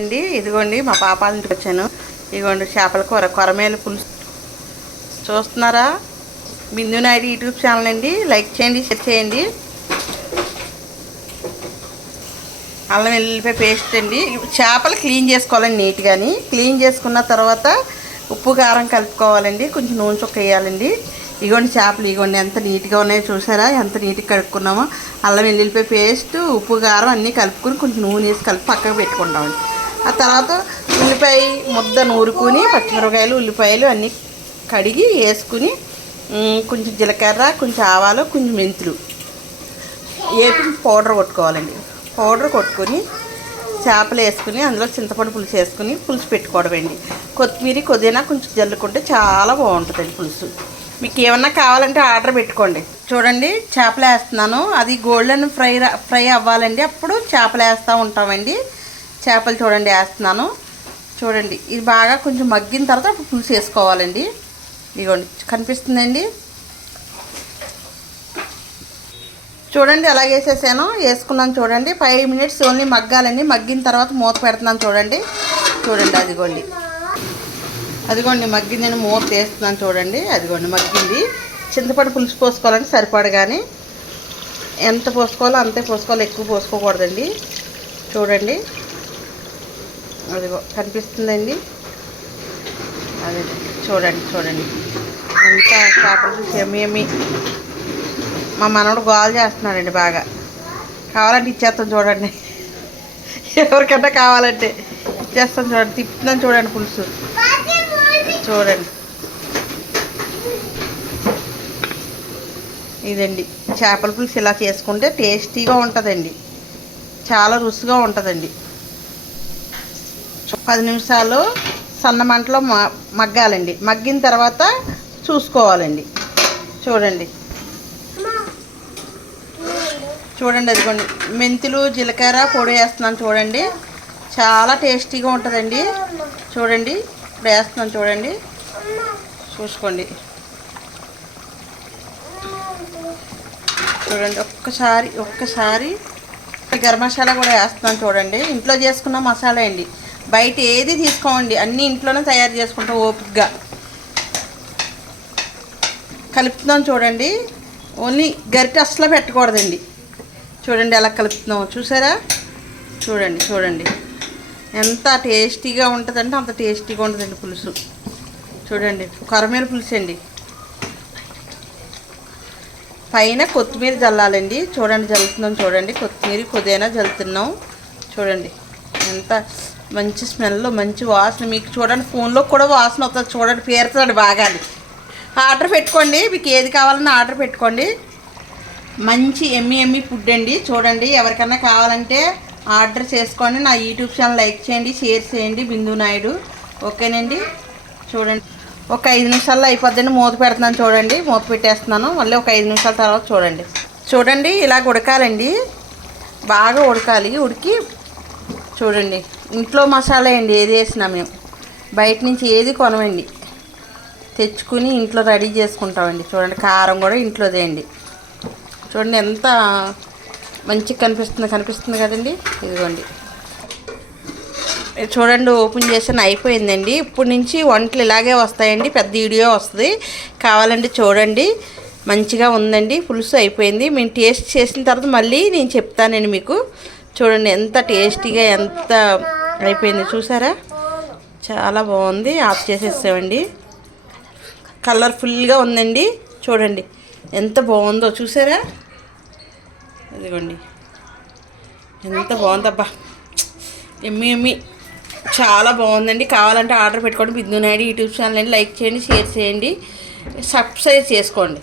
అండి ఇదిగోండి మా పాప ఇంటికి వచ్చాను. ఇదిగోండి చేపల కూర, కొరమేలు పులుసు చూస్తున్నారా? బిందు నాయుడు యూట్యూబ్ ఛానల్ అండి. లైక్ చేయండి, షేర్ చేయండి. అల్లం వెల్లుల్లిపాయ పేస్ట్ అండి. చేపలు క్లీన్ చేసుకోవాలండి నీట్గాని. క్లీన్ చేసుకున్న తర్వాత ఉప్పు కారం కలుపుకోవాలండి. కొంచెం నూనె చుక్క వేయాలండి. ఇగోండి చేపలు, ఇగోండి ఎంత నీట్గా ఉన్నాయో చూసారా? ఎంత నీట్గా కడుక్కున్నామో. అల్లం వెల్లుల్లిపాయ పేస్ట్, ఉప్పు కారం అన్నీ కలుపుకొని కొంచెం నూనె వేసి కలిపి పక్కకు పెట్టుకుంటామండి. ఆ తర్వాత ఉల్లిపాయ ముద్ద నూరుకుని, పచ్చిమిరపకాయలు ఉల్లిపాయలు అన్నీ కడిగి వేసుకుని కొంచెం జీలకర్ర, కొంచెం ఆవాలు, కొంచెం మెంతులు వేపి పౌడర్ కొట్టుకోవాలండి. పౌడర్ కొట్టుకొని చేపలు వేసుకుని అందులో చింతపండు పులుసు వేసుకుని పులుసు పెట్టుకోవడం అండి. కొత్తిమీర పుదీనా కొంచెం జల్లుకుంటే చాలా బాగుంటుందండి పులుసు. మీకు ఏమన్నా కావాలంటే ఆర్డర్ పెట్టుకోండి. చూడండి చేపలు వేస్తున్నాను. అది గోల్డెన్ ఫ్రై అవ్వాలండి. అప్పుడు చేపలు వేస్తూ ఉంటామండి. చేపలు చూడండి వేస్తున్నాను. చూడండి ఇది బాగా కొంచెం మగ్గిన తర్వాత అప్పుడు పులుసు వేసుకోవాలండి. ఇదిగోండి కనిపిస్తుందండి. చూడండి ఎలా వేసేసాను, వేసుకున్నాను చూడండి. 5 minutes ఓన్లీ మగ్గాలండి. మగ్గిన తర్వాత మూత పెడుతున్నాను చూడండి. చూడండి అదిగోండి మగ్గింది. నేను మూత వేస్తున్నాను చూడండి. అదిగోండి మగ్గింది. చింతపండు పులుసు పోసుకోవాలంటే సరిపడ, కానీ ఎంత పోసుకోవాలో అంతే పోసుకోవాలి, ఎక్కువ పోసుకోకూడదండి. చూడండి అదిగో కనిపిస్తుందండి. అదే చూడండి అంతా చేపల పులుసు ఎమ్మి మా మనవడు గోల్ చేస్తున్నాడండి బాగా. కావాలంటే ఇచ్చేస్తాం చూడండి. ఎవరికన్నా కావాలంటే ఇచ్చేస్తాం చూడండి. తిప్పుతున్నాను చూడండి పులుసు. చూడండి ఇదండి చేపల పులుసు. ఇలా చేసుకుంటే టేస్టీగా ఉంటుందండి, చాలా రుచిగా ఉంటుందండి. 10 నిమిషాలు సన్న మంటలో మగ్గాలండి. మగ్గిన తర్వాత చూసుకోవాలండి. చూడండి అదిగోండి మెంతులు జీలకర్ర పొడి వేస్తున్నాను చూడండి. చాలా టేస్టీగా ఉంటుందండి. చూడండి ఇప్పుడు వేస్తున్నాను చూడండి. చూసుకోండి ఒక్కసారి గరం మసాలా కూడా వేస్తున్నాను చూడండి. ఇంట్లో చేసుకున్న మసాలా అండి, బయట ఏది తీసుకోండి, అన్నీ ఇంట్లోనే తయారు చేసుకుంటాం ఓపికగా. కలుపుతున్నాం చూడండి. ఓన్లీ గరిటె అసలు పెట్టకూడదండి. చూడండి ఎలా కలుపుతున్నాము చూసారా? చూడండి ఎంత టేస్టీగా ఉంటుందంటే అంత టేస్టీగా ఉంటుందండి పులుసు. చూడండి కొరమేలు పులుసు అండి. పైన కొత్తిమీర జల్లాలండి. చూడండి జల్లుతున్నాం చూడండి. కొత్తిమీర పుదీనా జల్లుతున్నాం చూడండి. ఎంత మంచి స్మెల్, మంచి వాసన. మీకు చూడండి ఫోన్లో కూడా వాసన అవుతుంది చూడండి. పేరుతుంది బాగా. ఆర్డర్ పెట్టుకోండి. మీకు ఏది కావాలన్నా ఆర్డర్ పెట్టుకోండి. మంచి ఎమ్మి ఫుడ్ అండి. చూడండి ఎవరికన్నా కావాలంటే ఆర్డర్ చేసుకోండి. నా యూట్యూబ్ ఛానల్ లైక్ చేయండి, షేర్ చేయండి. బిందు నాయుడు ఓకేనండి. చూడండి ఒక 5 నిమిషాల్లో అయిపోద్దండి. మూత పెడుతున్నాను చూడండి. మూత పెట్టేస్తున్నాను. మళ్ళీ ఒక 5 నిమిషాల తర్వాత చూడండి ఇలాగ ఉడకాలండి. బాగా ఉడకాలి. ఉడికి చూడండి ఇంట్లో మసాలా అండి. ఏది వేసినా మేము బయట నుంచి ఏది కొనవండి, తెచ్చుకుని ఇంట్లో రెడీ చేసుకుంటామండి. చూడండి కారం కూడా ఇంట్లోదే అండి. చూడండి ఎంత మంచిగా కనిపిస్తుంది కదండి. ఇదిగోండి చూడండి ఓపెన్ చేసిన అయిపోయిందండి. ఇప్పుడు నుంచి వంటలు ఇలాగే వస్తాయండి. పెద్ద వీడియో వస్తుంది, కావాలంటే చూడండి. మంచిగా ఉందండి పులుసు. అయిపోయింది. మేము టేస్ట్ చేసిన తర్వాత మళ్ళీ నేను చెప్తానండి మీకు. చూడండి ఎంత టేస్టీగా ఎంత అయిపోయింది చూసారా? చాలా బాగుంది. ఆఫ్ చేసేసామండి. కలర్ఫుల్గా ఉందండి. చూడండి ఎంత బాగుందో చూసారా? ఇదిగోండి ఎంత బాగుందబ్బా. ఎమ్మి చాలా బాగుందండి. కావాలంటే ఆర్డర్ పెట్టుకోండి. బిందు నాయుడు యూట్యూబ్ ఛానల్ అండి. లైక్ చేయండి, షేర్ చేయండి, సబ్స్క్రైబ్ చేసుకోండి.